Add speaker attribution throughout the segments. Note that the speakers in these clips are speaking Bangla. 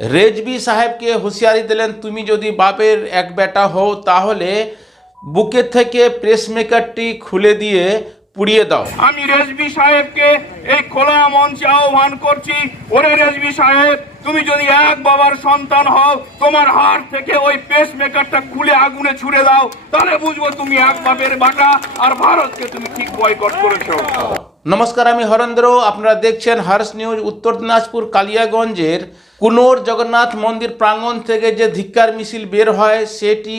Speaker 1: রেজবি সাহেবকে হুঁশিয়ারি দিলেন তুমি যদি বাপের এক বেটা হও তাহলে বুকের থেকে প্রেস মেকারটি খুলে দিয়ে পুড়িয়ে দাও।
Speaker 2: আমি রেজবি সাহেবকে এই খোলা মঞ্চে আহ্বান করছি ওরে রেজবি সাহেব তুমি যদি এক বাবার সন্তান হও তোমার হাড় থেকে ওই পেস মেকারটা খুলে আগুনে ছুড়ে দাও তাহলে বুঝব তুমি এক বাপের বাটা আর ভারতকে তুমি ঠিক বয়কট করেছ।
Speaker 1: নমস্কার আমি হরেন্দ্র। আপনারা দেখছেন হার্স নিউজ উত্তর দিনাজপুর কালিয়াগঞ্জের কুনোর জগন্নাথ মন্দির প্রাঙ্গণ থেকে যে ধিক্কার মিছিল বের হয়, সেটি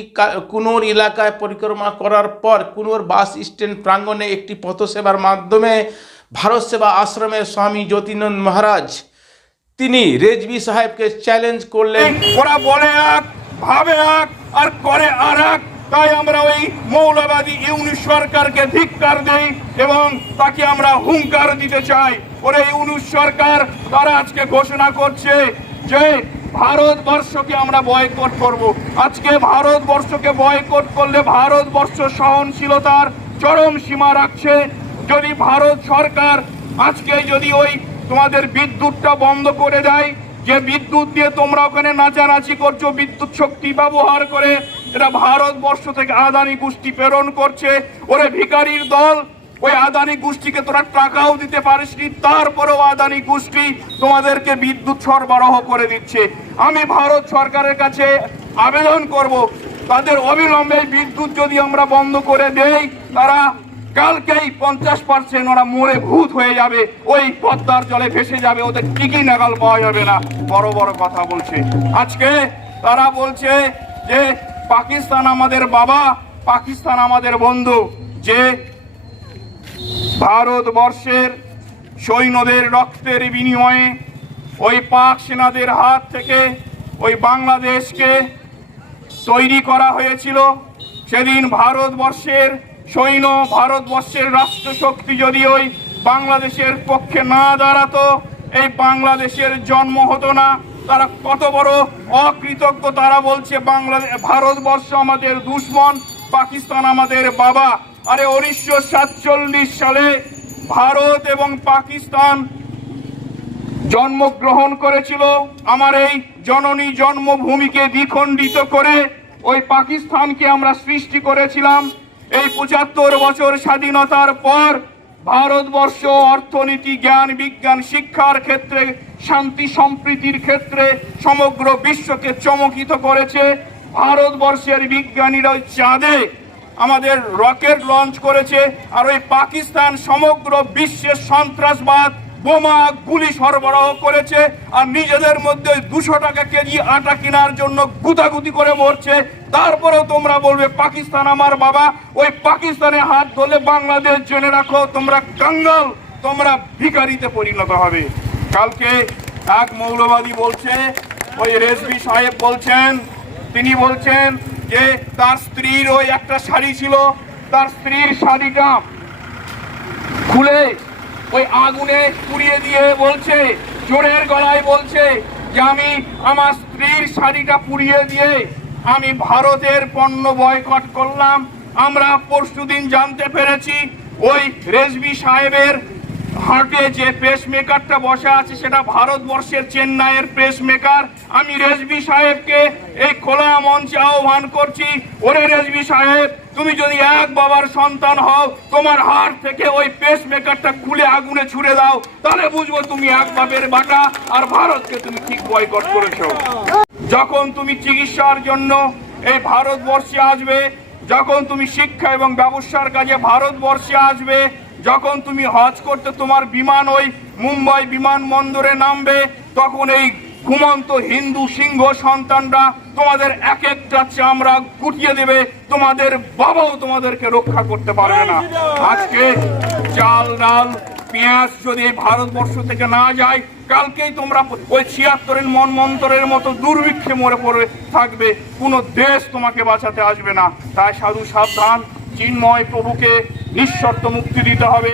Speaker 1: কুনোর এলাকায় পরিক্রমা করার পর কুনোর বাস স্ট্যান্ড প্রাঙ্গণে একটি পথসেবার মাধ্যমে ভারত সেবা আশ্রমের স্বামী জ্যোতিনন্দ মহারাজ, তিনি রেজবি সাহেবকে চ্যালেঞ্জ করলেন।
Speaker 2: ওরা বলে এক, ভাবে এক, আর করে আর এক। তাই আমরা ওই মৌলবাদী ইউনিশ সরকারকে ধিক্কার দেই এবং তাকে আমরা হুঙ্কার দিতে চাই। ওরে ইউনিশ সরকার তারা আজকে ঘোষণা করছে যে ভারতবর্ষকে আমরা বয়কট করব। আজকে ভারতবর্ষকে বয়কট করলে ভারতবর্ষ সহনশীলতার চরম সীমা রাখছে। যদি ভারত সরকার আজকে যদি ওই তোমাদের বিদ্যুৎটা বন্ধ করে দেয়, যে বিদ্যুৎ দিয়ে তোমরা ওখানে নাচানাচি করছ, বিদ্যুৎ শক্তি ব্যবহার করে এটা ভারতবর্ষ থেকে আদানি গোষ্ঠী প্রেরণ করছে। ওরে ভিকারির দল ওই আদানি গোষ্ঠীকে তোরা টাকাও দিতে পারিসনি, তারপরেও আদানি গোষ্ঠী তোমাদেরকে বিদ্যুৎ সরবরাহ করে দিচ্ছে। আমি ভারত সরকারের কাছে আবেদন করব, তাদের অবিলম্বে বিদ্যুৎ যদি আমরা বন্ধ করে দেই, তারা কালকেই পঞ্চাশ পার্সেন্ট ওরা মরে ভূত হয়ে যাবে, ওই পদ্মার জলে ভেসে যাবে, ওদের টিকি নাগাল পাওয়া যাবে না। বড় বড় কথা বলছে। আজকে তারা বলছে যে, পাকিস্তান আমাদের বাবা, পাকিস্তান আমাদের বন্ধু, যে ভারতবর্ষের সৈন্যদের রক্তের বিনিময়ে ওই পাক সেনাদের হাত থেকে ওই বাংলাদেশকে তৈরি করা হয়েছিল। সেদিন ভারতবর্ষের সৈন্য ভারতবর্ষের রাষ্ট্রশক্তি যদি ওই বাংলাদেশের পক্ষে না দাঁড়াতো, এই বাংলাদেশের জন্ম হতো না। তারা কত বড় অকৃতজ্ঞ, তারা বলছে বাংলাদেশ ভারতবর্ষ আমাদের দুশ্মন, পাকিস্তান আমাদের বাবা। আরে উনিশশো সাতচল্লিশ সালে ভারত এবং পাকিস্তান জন্মগ্রহণ করেছিল। আমার এই জননী জন্মভূমিকে দ্বিখণ্ডিত করে ওই পাকিস্তানকে আমরা সৃষ্টি করেছিলাম। এই পঁচাত্তর বছর স্বাধীনতার পর ভারতবর্ষ অর্থনীতি, জ্ঞান, বিজ্ঞান, শিক্ষার ক্ষেত্রে, শান্তি, সম্প্রীতির ক্ষেত্রে সমগ্র বিশ্বকে চমকিত করেছে। ভারতবর্ষের বিজ্ঞানীরা চাঁদে আমাদের রকেট লঞ্চ করেছে আর ওই পাকিস্তান সমগ্র বিশ্বের সন্ত্রাসবাদ বোমা গুলি সরবরাহ করেছে আর নিজেদের মধ্যে দুশো টাকা কেজি আটা কেনার জন্য গুতাগুতি করে মরছে। তারপরেও তোমরা বলবে, পাকিস্তান আমার বাবা। ওই পাকিস্তানে হাত ধরলে বাংলাদেশ জেনে রাখো, তোমরা কাঙ্গাল, তোমরা ভিকারিতে পরিণত হবে। কালকে এক মৌলবাদী বলছে, ওই রেজবি সাহেব বলছেন, তিনি বলছেন যে তার স্ত্রীর ওই একটা শাড়ি ছিল, তার স্ত্রীর শাড়িটা খুলে ওই আগুনে পুড়িয়ে দিয়ে বলছে চোরের গলায় বলছে যে আমি আমার স্ত্রীর শাড়িটা পুড়িয়ে দিয়ে আমি ভারতের পণ্য বয়কট করলাম। আমরা পরশুদিন জানতে পেরেছি, ওই রেজবি সাহেবের হার্টে যে পেস মেকারটা বসে আছে, সেটা ভারতবর্ষের চেন্নাইয়ের পেস মেকার আমি রেজবি সাহেবকে এই মঞ্চে আহ্বান করছি ওরে রেজবি সাহেব, তুমি যদি এক বাবার সন্তান হও, তোমার হাড় থেকে ওই পেস মেকারটা খুলে আগুনে ছুড়ে দাও, তাহলে বুঝব তুমি এক বাপের বাটা আর ভারতকে তুমি ঠিক বয়কট করেছ। যখন তুমি চিকিৎসার জন্য এই ভারতবর্ষে আসবে, যখন তুমি শিক্ষা এবং ব্যবসার কাজে ভারতবর্ষে আসবে, যখন তুমি হজ করতে তোমার বিমান ওই মুম্বাই বিমানবন্দরে নামবে, তখন এই ঘুমন্ত হিন্দু সিংহ সন্তানরা তোমাদের এক একটা চামড়া গুটিয়ে দেবে। তোমাদের বাবাও তোমাদেরকে রক্ষা করতে পারবে না। আজকে চাল, ডাল, পেঁয়াজ যদি ভারতবর্ষ থেকে না যায়, কালকেই তোমরা ওই ছিয়াত্তরের মন মন্তরের মতো দুর্ভিক্ষে মরে পড়ে থাকবে। কোনো দেশ তোমাকে বাঁচাতে আসবে না। তাই সাধু সাবধান, চিন্ময় প্রভুকে নিঃশর্ত মুক্তি দিতে হবে।